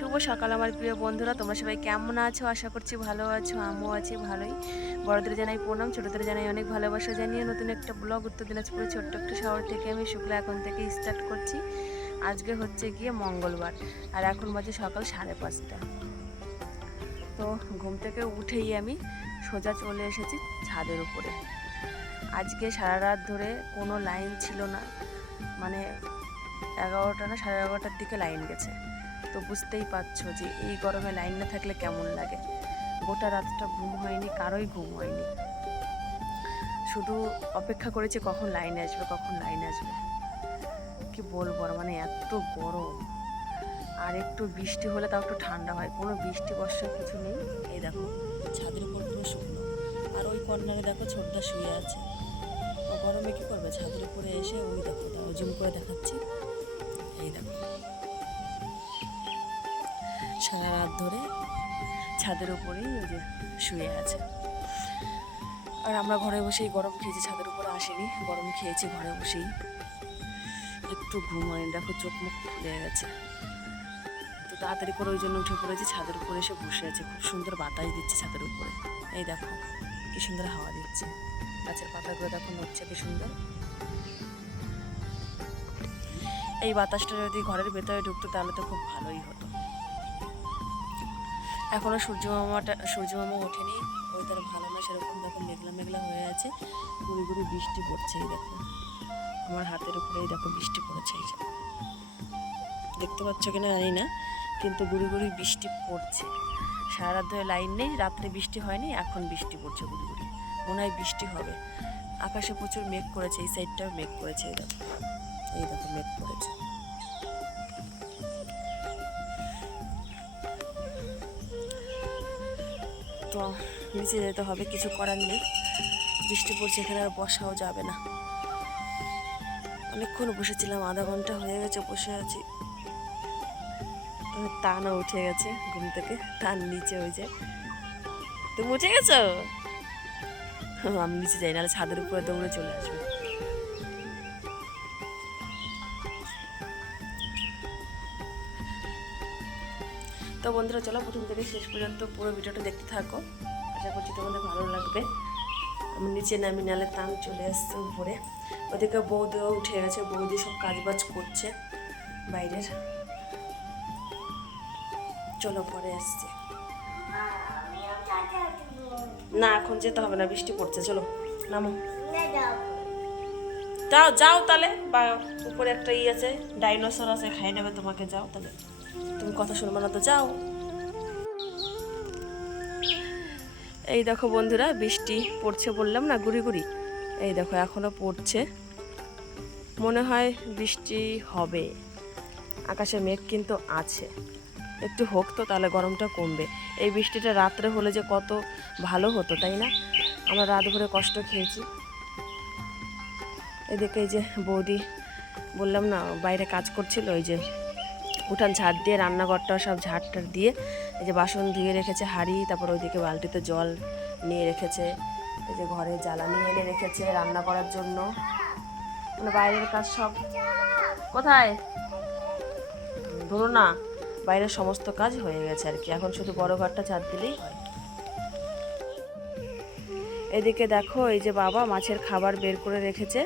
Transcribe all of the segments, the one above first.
শুভ সকাল আমার প্রিয় বন্ধুরা, তোমরা সবাই কেমন আছো? আশা করছি ভালো আছো, আমিও আছি ভালোই। বড়দের জানাই প্রণাম, ছোটদের জানাই অনেক ভালোবাসা জানিয়ে নতুন একটা ব্লগ উত্তর দিনাজপুরের ছোট্ট একটা শহর থেকে আমি শুক্লা এখন থেকে স্টার্ট করছি। আজকে হচ্ছে গিয়ে মঙ্গলবার আর এখন বাজে সকাল 5:30। তো ঘুম থেকে উঠেই আমি সোজা চলে এসেছি ছাদের উপরে। আজকে সারা রাত ধরে কোনো লাইন ছিল না, মানে 11টা না 11:30টার দিকে লাইন গেছে। তো বুঝতেই পারছো যে এই গরমে লাইন না থাকলে কেমন লাগে। গোটা রাতটা ঘুম হয়নি, কারোই ঘুম হয়নি, শুধু অপেক্ষা করেছি কখন লাইন আসবে, কখন লাইন আসবে। কি বলবো আর, মানে এত গরম। আর একটু বৃষ্টি হলে তাও একটু ঠান্ডা হয়, কোনো বৃষ্টি বর্ষা কিছু নেই। এই দেখো ছাদের উপর পুরো শুকনো, আর ওই কর্নারে দেখো ছোটটা শুয়ে আছে। ও গরমে কি করবে, ছাদের উপরে এসে ওই দেখো, তাও জুম করে দেখাচ্ছি, এই দেখো সারা রাত ধরে ছাদের উপরেই ওই যে শুয়ে আছে। আর আমরা ঘরে বসেই গরম খেয়েছি, ছাদের উপরে আসেনি, গরম খেয়েছি ঘরে বসেই। একটু ঘুম হয়নি, দেখো চোখ মুখ ফুলে গেছে। তো তাড়াতাড়ি করে ওই জন্য উঠে পড়েছি, ছাদের উপরে এসে বসে আছে। খুব সুন্দর বাতাস দিচ্ছে ছাদের উপরে, এই দেখো কি সুন্দর হাওয়া দিচ্ছে, গাছের পাতাগুলো দেখো নড়ছে কি সুন্দর। এই বাতাসটা যদি ঘরের ভেতরে ঢুকতো তাহলে তো খুব ভালোই হতো। এখনও সূর্যমামা ওঠেনি, ওয়েদার ভালো না সেরকম, দেখো মেঘলা মেঘলা হয়ে আছে, গুড়ি গুড়ি বৃষ্টি পড়ছে। এই দেখো আমার হাতের উপরেই দেখো বৃষ্টি পড়েছে, এই যে দেখতে পাচ্ছ কিনা জানি না, কিন্তু গুড়ি গুড়ি বৃষ্টি পড়ছে। সারা রাত ধরে লাইন নেই, রাত্রে বৃষ্টি হয়নি, এখন বৃষ্টি পড়ছে গুড়ি গুড়ি, মনে হয় বৃষ্টি হবে। আকাশে প্রচুর মেঘ করেছে, এই সাইডটাও মেঘ করেছে, এই দেখো, এই দেখো মেঘ করেছে। তো নিচে যেতে হবে, কিছু করার নেই, বৃষ্টি পড়ছে, এখানে আর বসাও যাবে না। অনেকক্ষণ বসেছিলাম, আধা ঘন্টা হয়ে গেছে বসে আছি। টানও উঠে গেছে ঘুম থেকে, টান নিচে, ওই যে তুমি উঠে গেছো। আমি নিচে যাই, নাহলে ছাদের উপরে দৌড়ে চলে আসবে। তো বন্ধুরা চলো প্রথম থেকে শেষ পর্যন্ত পুরো ভিডিওটা দেখতে থাকো, আশা করছি তোমাদের ভালো লাগবে। আমি নিচে নামি, নালে টান চলে আসছে উপরে। ওদিকে বৌদিও উঠে গেছে, বৌদি সব কাজবাজ করছে বাইরের। চলো পরে আসছে। না এখন যেতে হবে না, বৃষ্টি পড়ছে, চলো নামো। যাও যাও তাহলে, বা উপরে একটা আছে ডাইনোসর আছে, খাই নেবে তোমাকে, যাও তাহলে, তুমি কথা শুনবে না তো, যাও। এই দেখো বন্ধুরা বৃষ্টি পড়ছে বললাম না, গুড়ি গুড়ি, এই দেখো এখনো পড়ছে, মনে হয় বৃষ্টি হবে। আকাশে মেঘ কিন্তু আছে, একটু হোক তো তাহলে গরমটা কমবে। এই বৃষ্টিটা রাত্রে হলে যে কত ভালো হতো, তাই না? আমরা রাত ভরে কষ্ট খেয়েছি। এদিকে এই যে বৌদি বললাম না বাইরে কাজ করছিল, ওই যে উঠান ঝাড় দিয়ে, রান্নাঘরটা সব ঝাড়টার দিয়ে, এই যে বাসন ধুয়ে রেখেছে হাঁড়ি, তারপর ওইদিকে বালতিতে জল নিয়ে রেখেছে, এই যে ঘরে জ্বালানি এনে রেখেছে রান্না করার জন্য, মানে বাইরের কাজ সব। কোথায় ধরো না, বাইরের সমস্ত কাজ হয়ে গেছে আর কি, এখন শুধু বড় ঘরটা ঝাড় দিলেই হয়। এদিকে দেখো এই যে বাবা মাছের খাবার বের করে রেখেছে,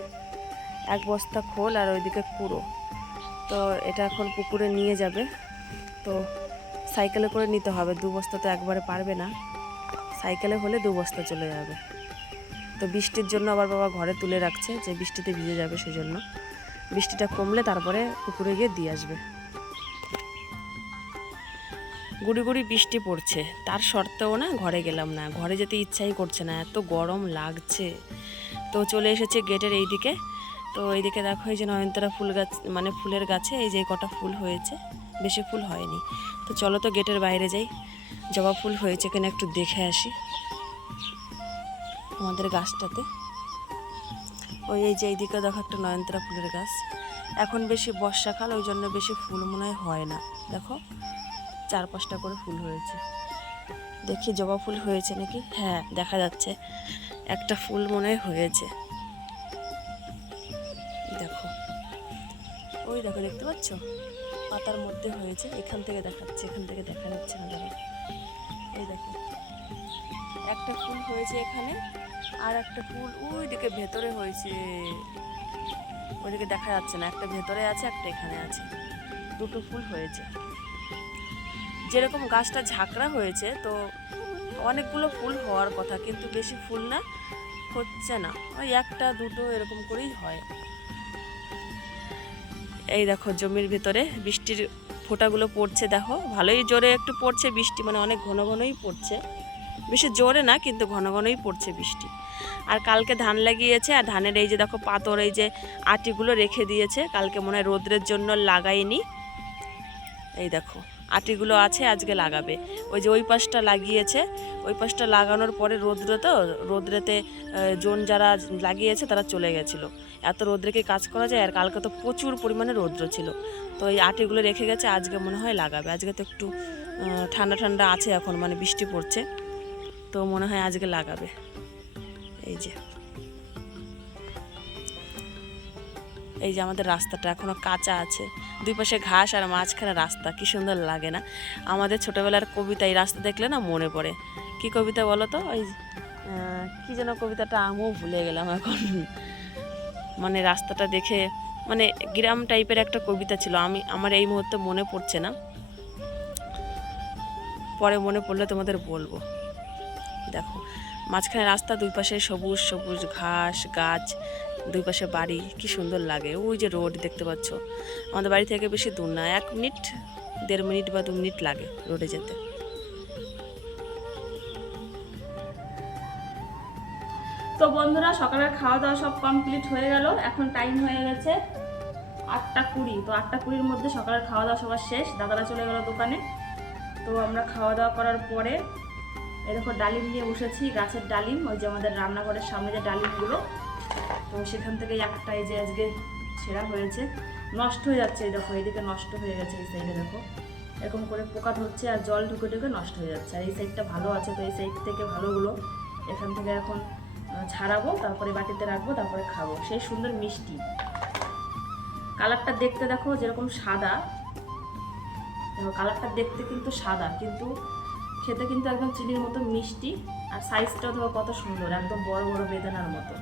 এক বস্তা খোল আর ওইদিকে কুড়ো। তো এটা এখন পুকুরে নিয়ে যাবে, তো সাইকেলে করে নিতে হবে, 2 বস্তা তো একবারে পারবে না, সাইকেলে হলে 2 বস্তা চলে যাবে। তো বৃষ্টির জন্য আবার বাবা ঘরে তুলে রাখছে, যে বৃষ্টিতে ভিজে যাবে, সেই জন্য বৃষ্টিটা কমলে তারপরে পুকুরে গিয়ে দিয়ে আসবে। গুড়ি গুড়ি বৃষ্টি পড়ছে, তার সত্ত্বেও না ঘরে গেলাম না, ঘরে যেতে ইচ্ছাই করছে না, এত গরম লাগছে। তো চলে এসেছে গেটের এই দিকে। তো এইদিকে দেখো এই যে নয়নতারা ফুল গাছ, মানে ফুলের গাছে এই যে কটা ফুল হয়েছে, বেশি ফুল হয়নি। তো চলো তো গেটের বাইরে যাই, জবা ফুল হয়েছে কিনা একটু দেখে আসি আমাদের গাছটাতে। ওই এই যে এইদিকে দেখো একটা নয়নতারা ফুলের গাছ, এখন বেশি বর্ষাকাল, ওই জন্য বেশি ফুল মনে হয় না। দেখো 4-5টা করে ফুল হয়েছে, দেখি জবা ফুল হয়েছে নাকি। হ্যাঁ দেখা যাচ্ছে একটা ফুল মনে হয়েছে, দেখো ওই দেখো, দেখতে পাচ্ছ পাতার মধ্যে হয়েছে। এখান থেকে দেখাচ্ছে, এখান থেকে দেখা যাচ্ছে না দাঁড়া, এই দেখো একটা ফুল হয়েছে এখানে, আর একটা ফুল ওইদিকে ভেতরে হয়েছে, ওইদিকে দেখা যাচ্ছে না, একটা ভেতরে আছে একটা এখানে আছে, দুটো ফুল হয়েছে। যেরকম গাছটা ঝাঁকড়া হয়েছে তো অনেকগুলো ফুল হওয়ার কথা, কিন্তু বেশি ফুল না, হচ্ছে না, ওই একটা দুটো এরকম করেই হয়। এই দেখো জমির ভিতরে বৃষ্টির ফোঁটাগুলো পড়ছে, দেখো ভালোই জোরে একটু পড়ছে বৃষ্টি, মানে অনেক ঘন ঘনই পড়ছে, বেশি জোরে না কিন্তু ঘন ঘনই পড়ছে বৃষ্টি। আর কালকে ধান লাগিয়েছে, আর ধানের এই যে দেখো পাথর, এই যে আটিগুলো রেখে দিয়েছে, কালকে মনে হয় রোদ্রের জন্য লাগায়নি, এই দেখো আটিগুলো আছে, আজকে লাগাবে। ওই যে ওই পাশটা লাগিয়েছে, ওই পাশটা লাগানোর পরে রোদ্রে, তো রোদ্রেতে জন যারা লাগিয়েছে তারা চলে গেছিলো, এত রোদ্রে কি কাজ করা যায়, আর কালকে তো প্রচুর পরিমাণে রৌদ্র ছিল, তো এই আটিগুলো রেখে গেছে, আজকে মনে হয় লাগাবে। আজকে তো একটু ঠান্ডা ঠান্ডা আছে এখন, মানে বৃষ্টি পড়ছে, তো মনে হয় আজকে লাগাবে। এই যে এই যে আমাদের রাস্তাটা এখনো কাঁচা আছে, দুই পাশে ঘাস আর মাঝখানে রাস্তা, কি সুন্দর লাগে না? আমাদের ছোটবেলার কবিতা, এই রাস্তা দেখলে না মনে পড়ে। কি কবিতা বলো তো? ওই কি যেন কবিতাটা, আমিও ভুলে গেলাম এখন, মানে রাস্তাটা দেখে, মানে গ্রাম টাইপের একটা কবিতা ছিল, আমার এই মুহূর্তে মনে পড়ছে না, পরে মনে পড়লে তোমাদের বলবো। দেখো মাঝখানে রাস্তা, দুই পাশে সবুজ সবুজ ঘাস গাছ, দুই পাশে বাড়ি, কি সুন্দর লাগে। ওই যে রোড দেখতে পাচ্ছ, আমাদের বাড়ি থেকে বেশি দূর না, 1 মিনিট 1.5 মিনিট বা 2 মিনিট লাগে রোডে যেতে। তো বন্ধুরা সকালের খাওয়া দাওয়া সব কমপ্লিট হয়ে গেল, এখন টাইম হয়ে গেছে 8:20। তো 8:20-র মধ্যে সকালের খাওয়া দাওয়া সবার শেষ, দাদারা চলে গেল দোকানে। তো আমরা খাওয়া দাওয়া করার পরে এই দেখো ডালিম নিয়ে বসেছি, গাছের ডালিম, ওই যে আমাদের রান্নাঘরের সামনে যে ডালিমগুলো, তো সেখান থেকে একটা এই যে আজকে ছেঁড়া হয়েছে, নষ্ট হয়ে যাচ্ছে, এই দেখো এইদিকে নষ্ট হয়ে গেছে, এই সাইডে দেখো এরকম করে পোকা ধরছে আর জল ঢুকে ঢুকে নষ্ট হয়ে যাচ্ছে, আর এই সাইডটা ভালো আছে, তো এই সাইড থেকে ভালোগুলো এখান থেকে এখন ছাড়াবো, তারপরে বাটিতে রাখবো, তারপরে খাবো। সেই সুন্দর মিষ্টি কালারটা দেখতে, দেখো যেরকম সাদা, দেখো কালারটা দেখতে কিন্তু সাদা, কিন্তু খেতে কিন্তু একদম চিনির মতো মিষ্টি, আর সাইজটাও দেখো কত সুন্দর, একদম বড় বড় বেদানার মতো।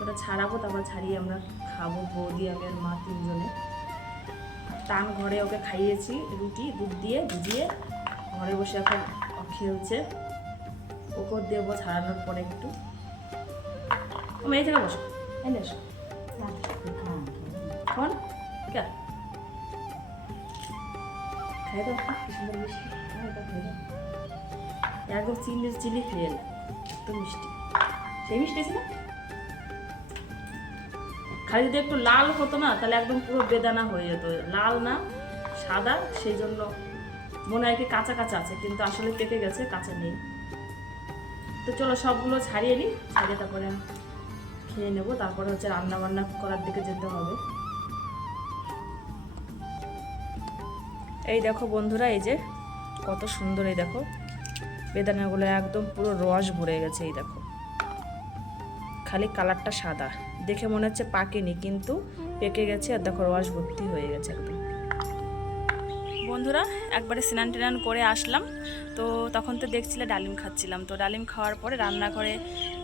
ওটা ছাড়াবো, তারপর ছাড়িয়ে আমরা খাবো, বৌদি আমি আর মা 3 জনে। টান ঘরে ওকে খাইয়েছি রুটি দুধ দিয়ে ভিজিয়ে, ঘরে বসে এখন খেলছে, ওকে দেবো ছাড়ানোর পরে একটু। এই জায়গায় বসো, এনে এসো ফোন কে খাই দাও, কি সুন্দর মিষ্টি, একদম চিলি ফেল, এত মিষ্টি, সেই মিষ্টি আছে না? খালি যদি একটু লাল হতো না তাহলে একদম পুরো বেদানা হয়ে যেত, লাল না সাদা, সেই জন্য মনে হয় কি কাঁচা কাঁচা আছে, কিন্তু আসলে পেকে গেছে, কাঁচা নেই। তো চলো সবগুলো ছাড়িয়ে নিই, ছাড়িয়ে তারপরে খেয়ে নেবো, তারপরে হচ্ছে রান্না বান্না করার দিকে যেতে হবে। এই দেখো বন্ধুরা, এই যে কত সুন্দর, এই দেখো বেদানাগুলো একদম পুরো রস ভরে গেছে, এই দেখো খালি কালারটা সাদা, দেখে মনে হচ্ছে পাকেনি কিন্তু পেকে গেছে, আর দেখো রস ভর্তি হয়ে গেছে একদম। বন্ধুরা একবারে স্নান টান করে আসলাম, তো তখন তো দেখছিলে ডালিম খাচ্ছিলাম, তো ডালিম খাওয়ার পরে রান্নাঘরে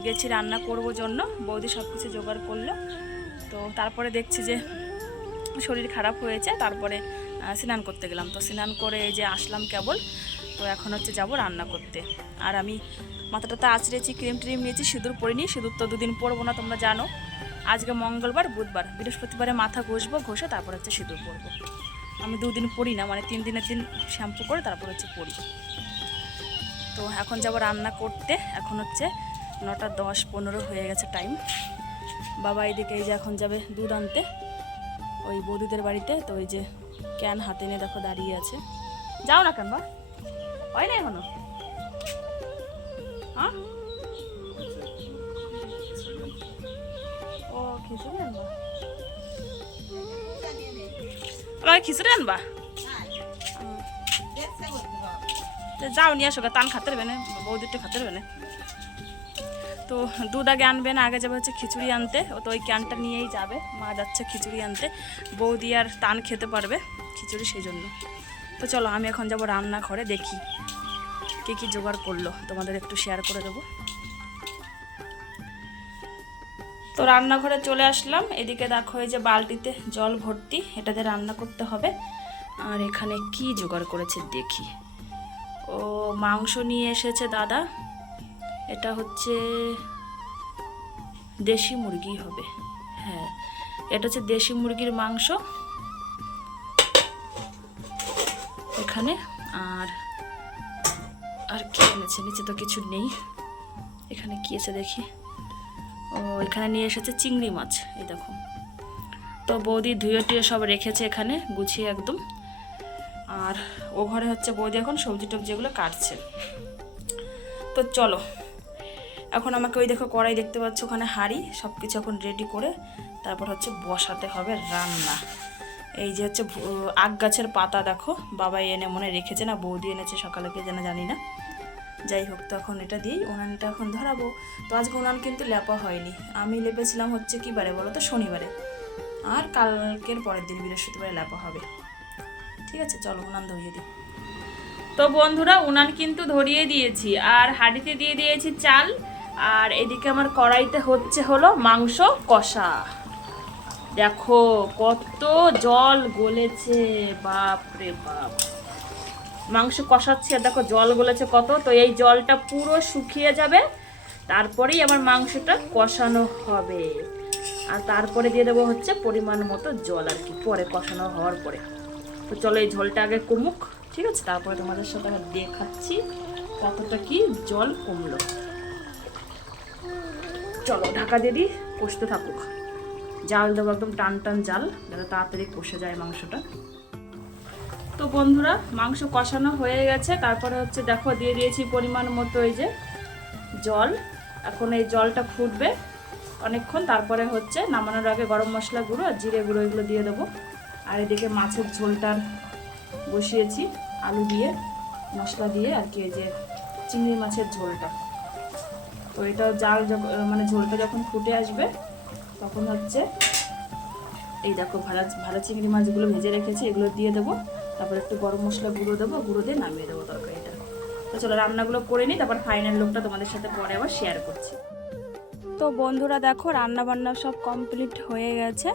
গেছি রান্না করব জন্য, বৌদি সব কিছু জোগাড় করলো, তো তারপরে দেখছি যে শরীর খারাপ হয়েছে, তারপরে স্নান করতে গেলাম, তো স্নান করে এই যে আসলাম কেবল, তো এখন হচ্ছে যাব রান্না করতে। আর আমি মাথাটাতে আঁচড়েছি, ক্রিম ট্রিম নিয়েছি, সিঁদুর পরিনি, সিঁদুর তো 2 দিন পরবো না তোমরা জানো, আজকে মঙ্গলবার বুধবার বৃহস্পতিবারে মাথা ঘষবো, ঘষে তারপর হচ্ছে সিঁদুর পরবো। আমি 2 দিন পরি না, মানে 3 দিনের দিন শ্যাম্পু করে তারপর হচ্ছে পরি। তো এখন যাব রান্না করতে, এখন হচ্ছে 9:10-15 হয়ে গেছে টাইম। বাবা এদিকে এই যে এখন যাবে দুধ আনতে ওই বৌদিদের বাড়িতে, তো ওই যে ক্যান হাতে নিয়ে দেখো দাঁড়িয়ে আছে। যাও না কেন বা, হয় না এখনো? হ্যাঁ ও খিচুড়ি আনবা, আমাকে খিচুড়ি আনবা, যাও নিয়ে আসো, টান খাতে পারবে না, বৌদিরটা খাতে পারবে না। তো দুধ আগে আনবে না, আগে যাবে হচ্ছে খিচুড়ি আনতে। ও তো ওই ক্যানটা নিয়েই যাবে, মা যাচ্ছে খিচুড়ি আনতে। বৌদি আর টান খেতে পারবে খিচুড়ি, সেই জন্য। তো চলো আমি এখন যাবো রান্নাঘরে, দেখি কে কী জোগাড় করলো, তোমাদের একটু শেয়ার করে দেবো। তো রান্নাঘরে চলে আসলাম। এদিকে দেখো এই যে বালতিতে জল ভর্তি, এটাতে রান্না করতে হবে। আর এখানে কি জোগাড় করেছে দেখি। ও মাংস নিয়ে এসেছে দাদা, এটা হচ্ছে দেশি মুরগি হবে। হ্যাঁ, এটা হচ্ছে দেশি মুরগির মাংস এখানে। আর আর কি এনেছে, নিচে তো কিছু নেই। এখানে কি আছে দেখি। ও এখানে নিয়ে এসেছে চিংড়ি মাছ, এই দেখো। তো বৌদি ধুয়ে টুয়ে সব রেখেছে এখানে গুছিয়ে একদম। আর ও ঘরে হচ্ছে বৌদি এখন সবজি টবজি যেগুলো কাটছে। তো চলো এখন আমাকে ওই দেখো কড়াই দেখতে পাচ্ছ, ওখানে হাঁড়ি, সব কিছু এখন রেডি করে তারপর হচ্ছে বসাতে হবে রান্না। এই যে হচ্ছে আগ গাছের পাতা দেখো, বাবাই এনে মনে রেখেছে না বৌদি এনেছে সকালে, যেন জানি না। যাই হোক, তো এখন এটা দিয়েই উনানটা এখন ধরাবো। তো আজকে উনান কিন্তু লেপা হয়নি, আমি লেপেছিলাম হচ্ছে কি বারে বলো তো, শনিবারে। আর কালকের পরের দিন বৃহস্পতিবারে লেপা হবে। ঠিক আছে, চলো উনান ধরিয়ে দিই। তো বন্ধুরা উনান কিন্তু ধরিয়ে দিয়েছি, আর হাঁড়িতে দিয়ে দিয়েছি চাল। আর এদিকে আমার কড়াইতে হলো মাংস কষা। দেখো কত জল গলেছে, বাপ রে বাপ। মাংস কষাচ্ছি আর দেখো জল গলেছে কত। তো এই জলটা পুরো শুকিয়ে যাবে, তারপরেই আবার মাংসটা কষানো হবে। আর তারপরে দিয়ে দেবো হচ্ছে পরিমাণ মতো জল আর কি, পরে কষানো হওয়ার পরে। তো চলো এই ঝোলটা আগে কমুক, ঠিক আছে, তারপরে তোমাদের সাথে আমি দেখাচ্ছি কতটা কি জল কমলো। চলো ঢাকা দিয়ে দিই, কষতে থাকুক। জাল দেবো একদম টান টান জাল, যাতে তাড়াতাড়ি কষে যায় মাংসটা। তো বন্ধুরা মাংস কষানো হয়ে গেছে, তারপরে হচ্ছে দেখো দিয়ে দিয়েছি পরিমাণ মতো এই যে জল। এখন এই জলটা ফুটবে অনেকক্ষণ, তারপরে হচ্ছে নামানোর আগে গরম মশলা গুঁড়ো আর জিরে গুঁড়ো এগুলো দিয়ে দেবো। আর এদিকে মাছের ঝোলটা বসিয়েছি, আলু দিয়ে মশলা দিয়ে আর কি, এই যে চিংড়ি মাছের ঝোলটা। তো এটা জাল মানে ঝোলটা যখন ফুটে আসবে তখন হচ্ছে এই দেখো ভাজা চিংড়ি মাছগুলো ভেজে রেখেছি, এগুলো দিয়ে দেবো। তারপর একটু গরম মশলা গুঁড়ো দেবো, গুঁড়ো দিয়ে নামিয়ে দেবো তরকারিটা। তো চলো রান্নাগুলো করে নিই, তারপর ফাইনাল লুকটা তোমাদের সাথে পরে আবার শেয়ার করছি। তো বন্ধুরা দেখো রান্না বান্না সব কমপ্লিট হয়ে গেছে।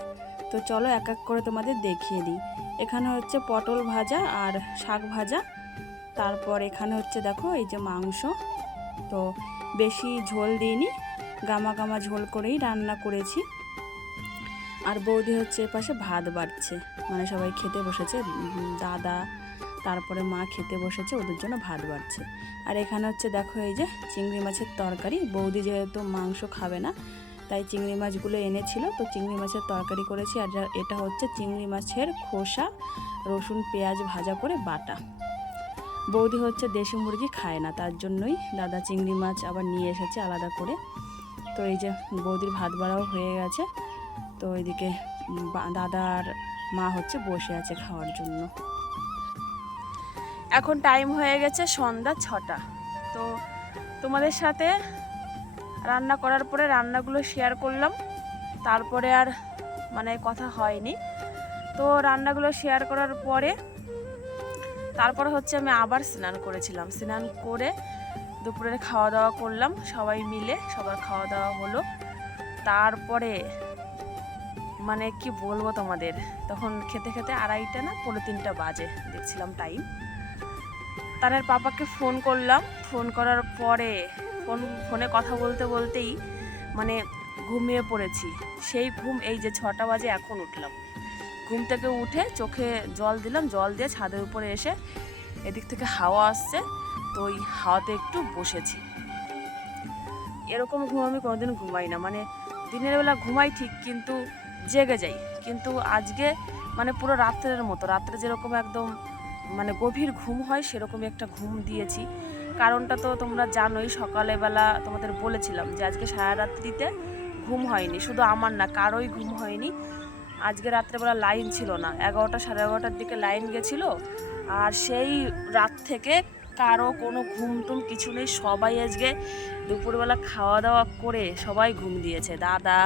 তো চলো এক এক করে তোমাদের দেখিয়ে দিই। এখানে হচ্ছে পটল ভাজা আর শাক ভাজা। তারপর এখানে হচ্ছে দেখো এই যে মাংস। তো বেশি ঝোল দিইনি, গামা গামা ঝোল করেই রান্না করেছি। আর বৌদি হচ্ছে এপাশে ভাত বাড়ছে, মানে সবাই খেতে বসেছে, দাদা তারপরে মা খেতে বসেছে, ওদের জন্য ভাত বাড়ছে। আর এখানে হচ্ছে দেখো এই যে চিংড়ি মাছের তরকারি। বৌদি যেহেতু মাংস খাবে না তাই চিংড়ি মাছগুলো এনেছিল, তো চিংড়ি মাছের তরকারি করেছি। আর এটা হচ্ছে চিংড়ি মাছের খোসা রসুন পেঁয়াজ ভাজা করে বাটা। বৌদি হচ্ছে দেশি মুরগি খায় না, তার জন্যই দাদা চিংড়ি মাছ আবার নিয়ে এসেছে আলাদা করে। তো এই যে বৌদির ভাত বাড়াও হয়ে গেছে। তো এদিকে দাদা আর মা হচ্ছে বসে আছে খাওয়ার জন্য। এখন টাইম হয়ে গেছে সন্ধ্যা 6টা। তো তোমাদের সাথে রান্না করার পরে রান্নাগুলো শেয়ার করলাম, তারপরে আর মানে কথা হয়নি। তো রান্নাগুলো শেয়ার করার পরে তারপরে হচ্ছে আমি আবার স্নান করেছিলাম। স্নান করে দুপুরে খাওয়া দাওয়া করলাম সবাই মিলে, সবার খাওয়া দাওয়া হলো। তারপরে মানে কি বলবো তোমাদের, তখন খেতে খেতে 2:30 না 2:45 বাজে দেখছিলাম টাইম। তার পাপাকে ফোন করলাম, ফোন করার পরে ফোনে কথা বলতে বলতেই মানে ঘুমিয়ে পড়েছি। সেই ঘুম, এই যে 6টা বাজে এখন উঠলাম। ঘুম থেকে উঠে চোখে জল দিলাম, জল দিয়ে ছাদের উপরে এসে এদিক থেকে হাওয়া আসছে, তো ওই হাওয়াতে একটু বসেছি। এরকম ঘুম আমি কোনোদিন ঘুমাই না, মানে দিনের বেলা ঘুমাই ঠিক কিন্তু জেগে যাই। কিন্তু আজকে মানে পুরো রাত্রের মতো, রাত্রে যেরকম একদম মানে গভীর ঘুম হয় সেরকমই একটা ঘুম দিয়েছি। কারণটা তো তোমরা জানোই, সকালবেলা তোমাদের বলেছিলাম যে আজকে সারা রাত্রিতে ঘুম হয়নি, শুধু আমার না কারোই ঘুম হয়নি। আজকে রাত্রেবেলা লাইন ছিল না, 11টা সাড়ে 11টার দিকে লাইন গেছিলো। আর সেই রাত থেকে কারো কোনো ঘুম টুম কিছু নেই, সবাই আজকে দুপুরবেলা খাওয়া দাওয়া করে সবাই ঘুম দিয়েছে। দাদা,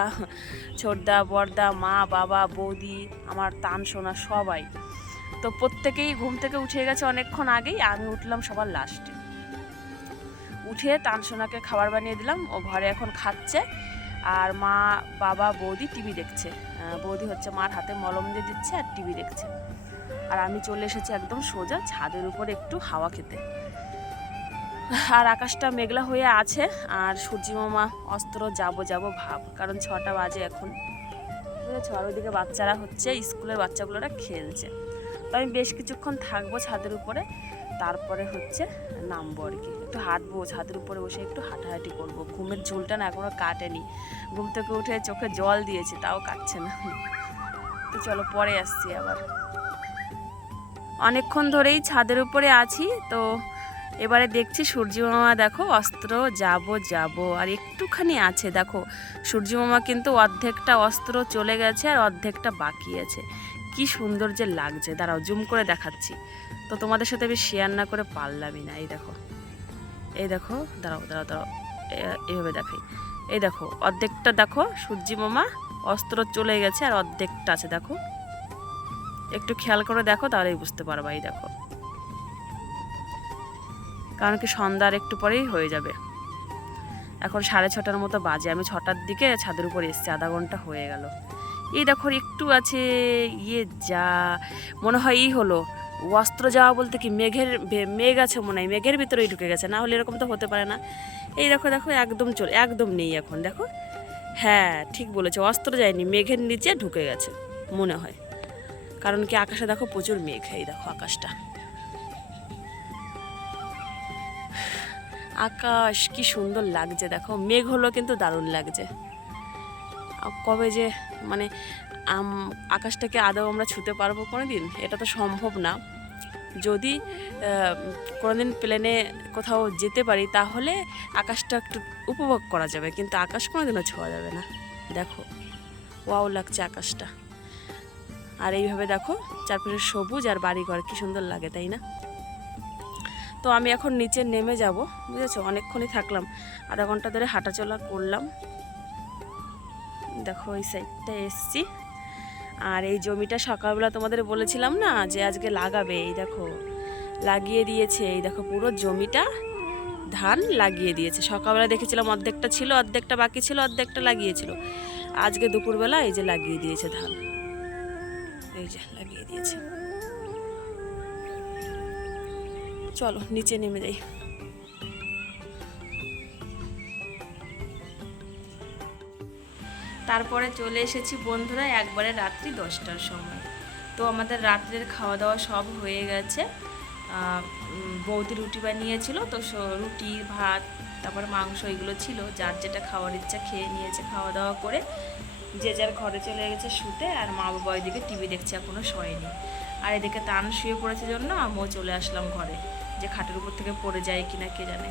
ছোটদা, বড়দা, মা, বাবা, বৌদি, আমার তান সোনা সবাই। তো প্রত্যেকেই ঘুম থেকে উঠে গেছে অনেকক্ষণ আগেই, আমি উঠলাম সবার লাস্টে। উঠে তান সোনাকে খাবার বানিয়ে দিলাম, ও ঘরে এখন খাচ্ছে। আর মা, বাবা, বৌদি টিভি দেখছে। বৌদি হচ্ছে মার হাতে মলম দিয়ে দিচ্ছে আর টিভি দেখছে। আর আমি চলে এসেছি একদম সোজা ছাদের উপর একটু হাওয়া খেতে। আর আকাশটা মেঘলা হয়ে আছে, আর সূর্যি মামা অস্ত্র যাব ভাব, কারণ 6টা বাজে এখন, বুঝেছ। আর ওইদিকে বাচ্চারা হচ্ছে, স্কুলের বাচ্চাগুলোরা খেলছে। তো আমি বেশ কিছুক্ষণ থাকবো ছাদের উপরে, তারপরে হচ্ছে নামবো আর কি, একটু হাঁটবো ছাদের উপরে বসে, একটু হাঁটাহাঁটি করবো। ঘুমের ঝুলটা না এখনো কাটেনি, ঘুম থেকে উঠে চোখে জল দিয়েছি তাও কাটছে না। তো চলো পরে আসছি আবার। অনেকক্ষণ ধরেই ছাদের উপরে আছি, তো এবারে দেখছি সূর্যি মামা দেখো অস্ত্র যাব আর একটুখানি আছে। দেখো সূর্যি মামা কিন্তু অর্ধেকটা অস্ত্র চলে গেছে আর অর্ধেকটা বাকি আছে। কি সুন্দর যে লাগছে, দাঁড়াও জুম করে দেখাচ্ছি। তো তোমাদের সাথে আমি শেয়ার না করে পারলামই না। এই দেখো দাঁড়াও, এইভাবে দেখাই। এই দেখো অর্ধেকটা, দেখো সূর্যি মামা অস্ত্র চলে গেছে আর অর্ধেকটা আছে। দেখো একটু খেয়াল করে দেখো, তাহলেই বুঝতে পারবা। এই দেখো, কারণ কি সন্ধ্যার একটু পরেই হয়ে যাবে। এখন 6:30টার মতো বাজে, আমি 6টার দিকে ছাদের উপর এসেছি, আধা ঘন্টা হয়ে গেল। এই দেখো একটু আছে, যা মনে হয় হলো অস্ত্র যাওয়া বলতে কি মেঘ আছে মনে হয়, মেঘের ভিতরেই ঢুকে গেছে, না হলে এরকম তো হতে পারে না। এই দেখো একদম নেই এখন। দেখো হ্যাঁ ঠিক বলেছে, অস্ত্র যায়নি, মেঘের নিচে ঢুকে গেছে মনে হয়। কারণ কি আকাশে দেখো প্রচুর মেঘ, এই দেখো আকাশটা, আকাশ কি সুন্দর লাগছে। দেখো মেঘ হলো কিন্তু দারুণ লাগছে। কবে যে মানে আকাশটাকে আদৌ আমরা ছুতে পারবো কোনোদিন, এটা তো সম্ভব না। যদি কোনোদিন প্লেনে কোথাও যেতে পারি তাহলে আকাশটা একটু উপভোগ করা যাবে, কিন্তু আকাশ কোনোদিনও ছোঁয়া যাবে না। দেখো ওয়াও লাগছে আকাশটা। আর এইভাবে দেখো চারপাশে সবুজ আর বাড়িঘর, কি সুন্দর লাগে তাই না? তো আমি এখন নিচে নেমে যাব, বুঝেছো। অনেকক্ষণই থাকলাম, আধা ঘন্টা ধরে হাঁটাচলা করলাম। দেখো এই সাইডটা এসছি। আর এই জমিটা সকালবেলা তোমাদের বলেছিলাম না যে আজকে লাগাবে, এই দেখো লাগিয়ে দিয়েছে। এই দেখো পুরো জমিটা ধান লাগিয়ে দিয়েছে। সকালবেলা দেখেছিলাম অর্ধেকটা ছিল, অর্ধেকটা বাকি ছিল, অর্ধেকটা লাগিয়েছিল। আজকে দুপুরবেলা এই যে লাগিয়ে দিয়েছে ধান, এই যে লাগিয়ে দিয়েছে। চলো নিচে নেমে যাই। তারপরে চলে এসেছি বন্ধুরা একবারে রাত্রি 10টার সময়। তো আমাদের রাত্রের খাওয়া দাওয়া সব হয়ে গেছে। বৌদি রুটি বানিয়েছিল, তো রুটি ভাত তারপর মাংস এগুলো ছিল, যার যেটা খাওয়ার ইচ্ছা খেয়ে নিয়েছে। খাওয়া দাওয়া করে যে যার ঘরে চলে গেছে শুতে, আর মা বাবা ওইদিকে টিভি দেখছে, এখনও শোয়নি। আর এদিকে তান শুয়ে পড়েছে জন্য আমিও চলে আসলাম ঘরে, যে খাটের উপর থেকে পড়ে যায় কিনা কে জানে।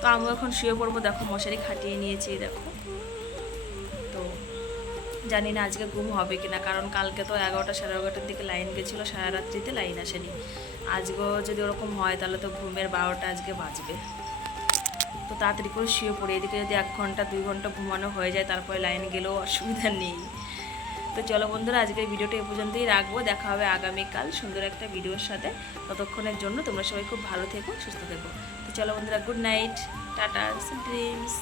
তো আমিও এখন শুয়ে পড়বো। দেখো মশারি খাটিয়ে নিয়েছি, দেখো। তো জানি না আজকে ঘুম হবে কিনা, কারণ কালকে তো 11টা 11:30টার দিকে লাইন গেছিলো, সারা রাত্রিতে লাইন আসেনি। আজকেও যদি ওরকম হয় তাহলে তো ঘুমের 12টা আজকে বাজবে। তো তাড়াতাড়ি করে শুয়ে পড়ে, এদিকে যদি 1 ঘন্টা 2 ঘন্টা ঘুমানো হয়ে যায় তারপরে লাইন গেলেও অসুবিধা নেই। তো চলো বন্ধুরা আজকের ভিডিওটা এ পর্যন্তই রাখবো, দেখা হবে আগামীকাল সুন্দর একটা ভিডিওর সাথে। ততক্ষণের জন্য তোমরা সবাই খুব ভালো থেকো, সুস্থ থেকো। তো চলো বন্ধুরা, good night, tata, sweet dreams.